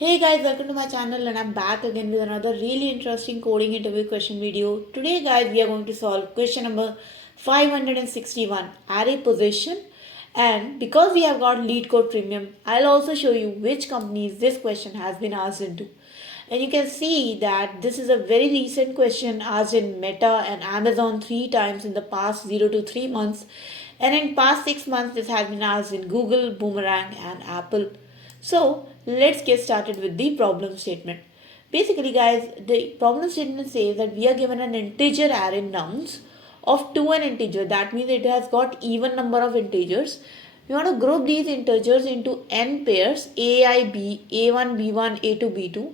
Hey guys, welcome to my channel and I'm back again with another really interesting coding interview question video. Today guys, we are going to solve question number 561, array position. And because we have got Leetcode Premium, I'll also show you which companies this question has been asked into. And you can see that this is a very recent question asked in Meta and Amazon 3 times in the past 0 to 3 months. And in past 6 months, this has been asked in Google, Boomerang and Apple. So let's get started with the problem statement. Basically guys, the problem statement says that we are given an integer array nums of 2 an integer. That means it has got even number of integers. We want to group these integers into n pairs a, b, a1, b1, a2, b2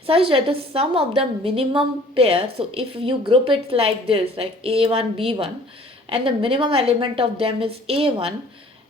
such that the sum of the minimum pair, so if you group it like this, like a1, b1, and the minimum element of them is a1,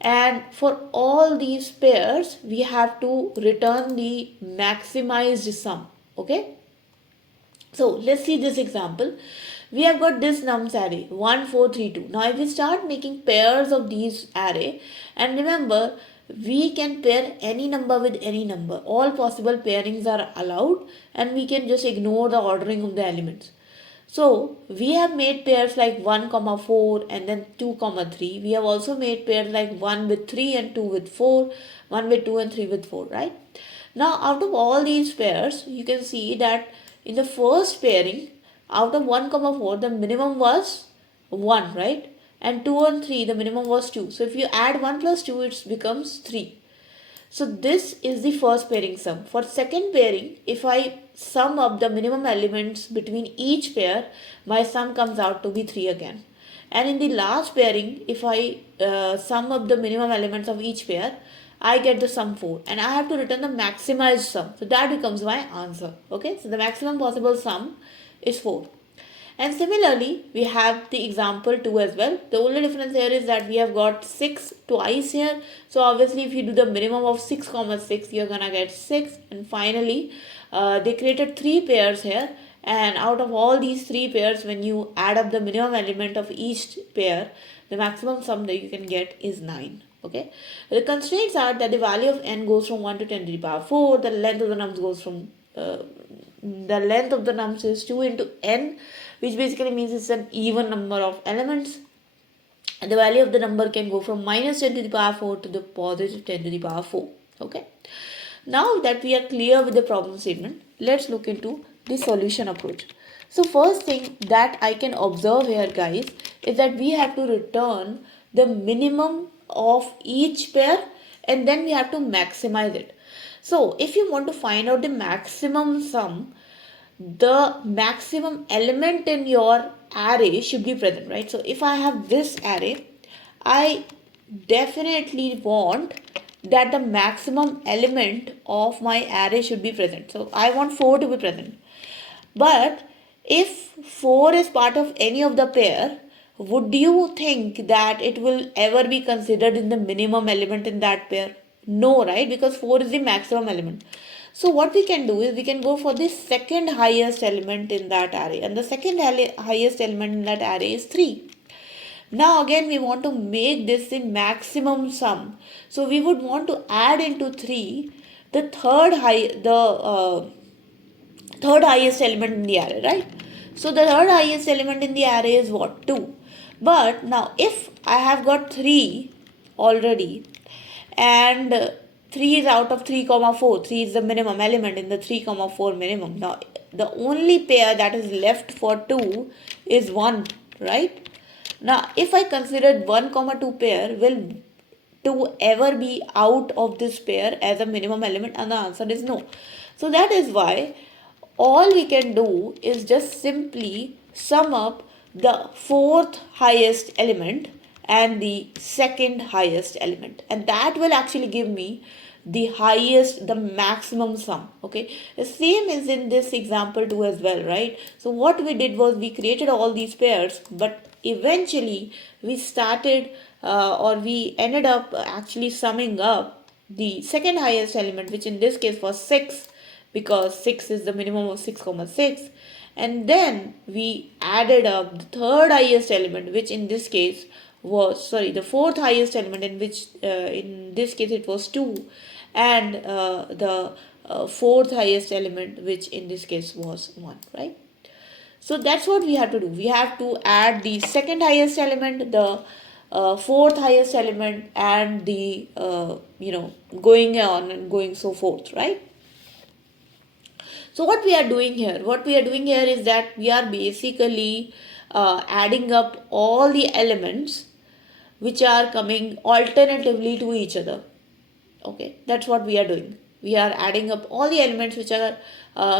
and for all these pairs we have to return the maximized sum. Okay, so let's see this example. We have got this nums array 1 4 3 2. Now if we start making pairs of these array, and remember we can pair any number with any number, all possible pairings are allowed, and we can just ignore the ordering of the elements. So we have made pairs like 1 comma 4 and then 2 comma 3. We have also made pairs like 1 with 3 and 2 with 4, 1 with 2 and 3 with 4, right? Now out of all these pairs, you can see that in the first pairing, out of 1 comma 4, the minimum was 1, right? And 2 and 3, the minimum was 2. So if you add 1 plus 2, it becomes 3. So this is the first pairing sum. For second pairing, if I sum up the minimum elements between each pair, my sum comes out to be 3 again. And in the last pairing, if I sum up the minimum elements of each pair, I get the sum 4. And I have to return the maximized sum. So that becomes my answer. Okay, so the maximum possible sum is 4. And similarly, we have the example 2 as well. The only difference here is that we have got 6 twice here. So obviously if you do the minimum of 6 comma 6, you're gonna get 6. And finally, they created 3 pairs here. And out of all these 3 pairs, when you add up the minimum element of each pair, the maximum sum that you can get is 9. Okay. The constraints are that the value of n goes from 1 to 10 to the power 4. The length of the nums goes from the length of the nums is 2 into n, which basically means it's an even number of elements, and the value of the number can go from minus 10 to the power 4 to the positive 10 to the power 4. Okay, now that we are clear with the problem statement, let's look into the solution approach. So first thing that I can observe here guys is that we have to return the minimum of each pair and then we have to maximize it. So if you want to find out the maximum sum, the maximum element in your array should be present, right? So if I have this array, I definitely want that the maximum element of my array should be present. So I want 4 to be present. But if 4 is part of any of the pair, would you think that it will ever be considered in the minimum element in that pair? No, right? Because 4 is the maximum element. So what we can do is we can go for the second highest element in that array. And the second highest element in that array is 3. Now again we want to make this the maximum sum. So we would want to add into 3 the third highest element in the array, right? So the third highest element in the array is what? 2. But now if I have got 3 already and 3 is out of 3 comma 4, 3 is the minimum element in the 3 comma 4 minimum. Now the only pair that is left for 2 is 1, right? Now if I considered 1 comma 2 pair, will 2 ever be out of this pair as a minimum element? And the answer is no. So that is why all we can do is just simply sum up the fourth highest element and the second highest element, and that will actually give me the highest, the maximum sum. Okay, the same is in this example too as well, right? So what we did was we created all these pairs, but eventually we started or we ended up actually summing up the second highest element, which in this case was 6, because 6 is the minimum of 6 comma 6, and then we added up the third highest element, which in this case was the fourth highest element, in which in this case it was 2, and the fourth highest element, which in this case was 1, right? So that's what we have to do. We have to add the second highest element, the fourth highest element, and the going on and going so forth, right? So what we are doing here? What we are doing here is that we are basically adding up all the elements which are coming alternatively to each other. Okay, that's what we are doing. We are adding up all the elements which are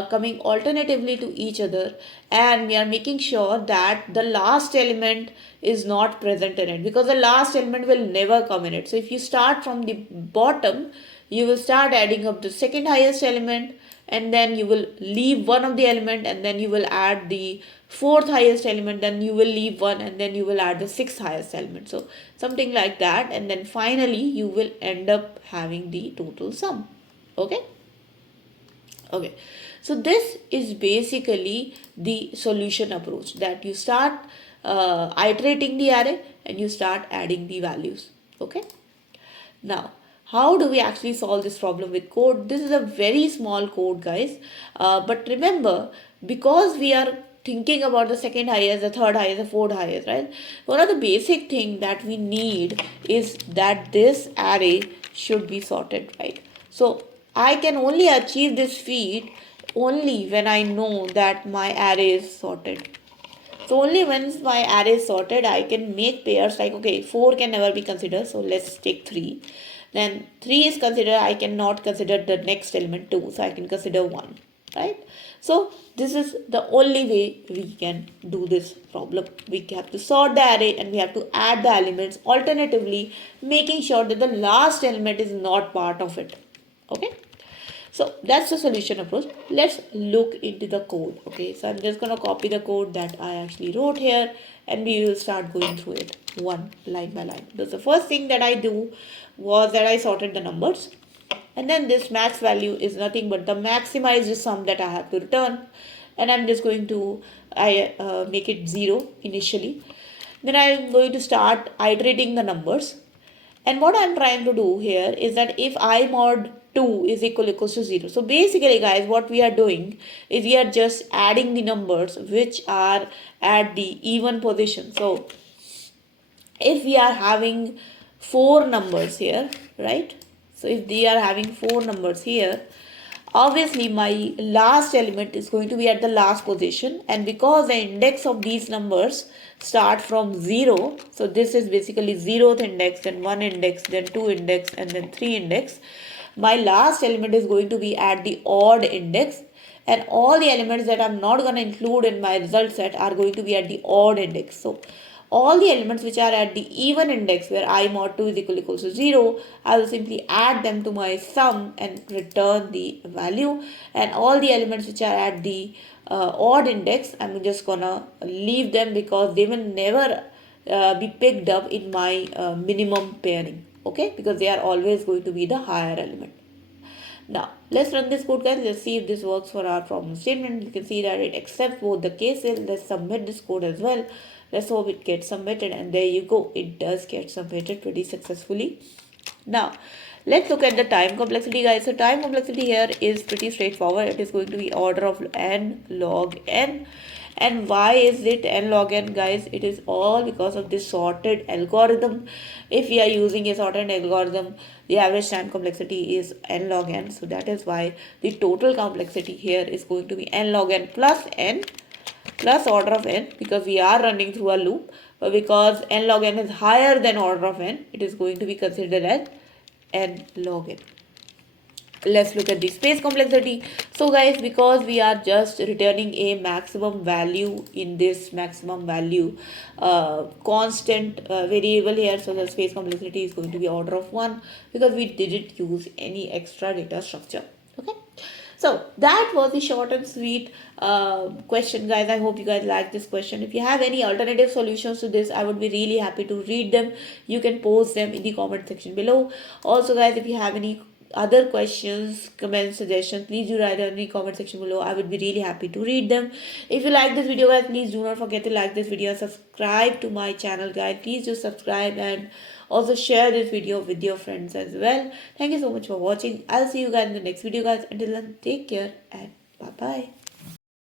coming alternatively to each other, and we are making sure that the last element is not present in it, because the last element will never come in it. So if you start from the bottom, you will start adding up the second highest element, and then you will leave one of the element, and then you will add the fourth highest element, then you will leave one, and then you will add the sixth highest element. So something like that, and then finally you will end up having the total sum. Okay, so this is basically the solution approach, that you start iterating the array and you start adding the values. Okay, now how do we actually solve this problem with code? This is a very small code, guys, but remember, because we are thinking about the second highest, the third highest, the fourth highest, right? One of the basic thing that we need is that this array should be sorted, right? So I can only achieve this feat only when I know that my array is sorted. So only once my array is sorted, I can make pairs like, okay, 4 can never be considered, so let's take 3. Then 3 is considered, I cannot consider the next element 2, so I can consider 1, right? So this is the only way we can do this problem. We have to sort the array and we have to add the elements alternatively, making sure that the last element is not part of it. Okay, so that's the solution approach. Let's look into the code. Okay, so I'm just going to copy the code that I actually wrote here, and we will start going through it one line by line. So the first thing that I do was that I sorted the numbers, and then this max value is nothing but the maximized sum that I have to return, and I'm just going to make it 0 initially. Then I'm going to start iterating the numbers. And what I'm trying to do here is that if I mod 2 is equals to 0. So basically, guys, what we are doing is we are just adding the numbers which are at the even position. So if we are having 4 numbers here, right? So if we are having 4 numbers here, obviously my last element is going to be at the last position, and because the index of these numbers start from 0, so this is basically 0th index, then 1 index, then 2 index, and then 3 index. My last element is going to be at the odd index, and all the elements that I'm not going to include in my result set are going to be at the odd index. So all the elements which are at the even index, where I mod 2 is equals to 0, I will simply add them to my sum and return the value. And all the elements which are at the odd index, I'm just gonna leave them because they will never be picked up in my minimum pairing. Okay, because they are always going to be the higher element. Now let's run this code, guys. Let's see if this works for our problem statement. You can see that it accepts both the cases. Let's submit this code as well. Let's hope it gets submitted, and there you go, it does get submitted pretty successfully. Now let's look at the time complexity, guys. So time complexity here is pretty straightforward. It is going to be order of n log n. And why is it n log n, guys? It is all because of this sorted algorithm. If we are using a sorted algorithm, the average time complexity is n log n. So that is why the total complexity here is going to be n log n plus order of n, because we are running through a loop. But because n log n is higher than order of n, it is going to be considered as n log n. Let's look at the space complexity. So guys, because we are just returning a maximum value in this maximum value constant variable here, so the space complexity is going to be order of 1, because we didn't use any extra data structure. Okay, so that was the short and sweet question, guys. I hope you guys like this question. If you have any alternative solutions to this, I would be really happy to read them. You can post them in the comment section below. Also, guys, if you have any other questions, comments, suggestions, please do write in the comment section below. I would be really happy to read them. If you like this video, guys, please do not forget to like this video, subscribe to my channel, guys. Please do subscribe and also share this video with your friends as well. Thank you so much for watching. I'll see you guys in the next video, guys. Until then, take care and bye bye.